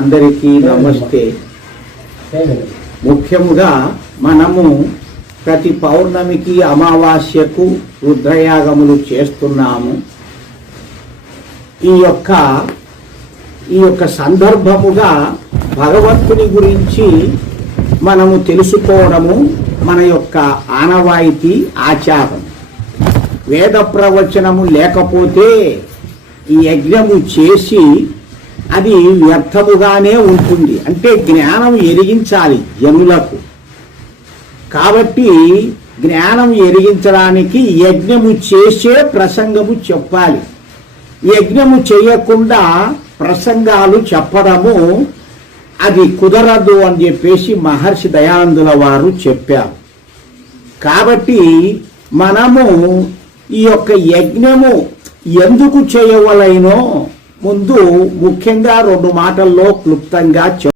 అందరికీ నమస్తే. ముఖ్యముగా మనము ప్రతి పౌర్ణమికి అమావాస్యకు రుద్రయాగములు చేస్తున్నాము. ఈ యొక్క సందర్భముగా భగవంతుని గురించి మనము తెలుసుకోవడము మన యొక్క ఆనవాయితీ ఆచారం. వేద ప్రవచనము లేకపోతే ఈ యజ్ఞము చేసి అది వ్యర్థముగానే ఉంటుంది. అంటే జ్ఞానం ఎరిగించాలి జనులకు. కాబట్టి జ్ఞానం ఎరిగించడానికి యజ్ఞము చేసే ప్రసంగము చెప్పాలి. యజ్ఞము చేయకుండా ప్రసంగాలు చెప్పడము అది కుదరదు అని చెప్పేసి మహర్షి దయానందుల వారు చెప్పారు. కాబట్టి మనము ఈ యొక్క యజ్ఞము ఎందుకు చేయవలైనో ముందు ముఖ్యంగా 2 మాటల్లో క్లుప్తంగా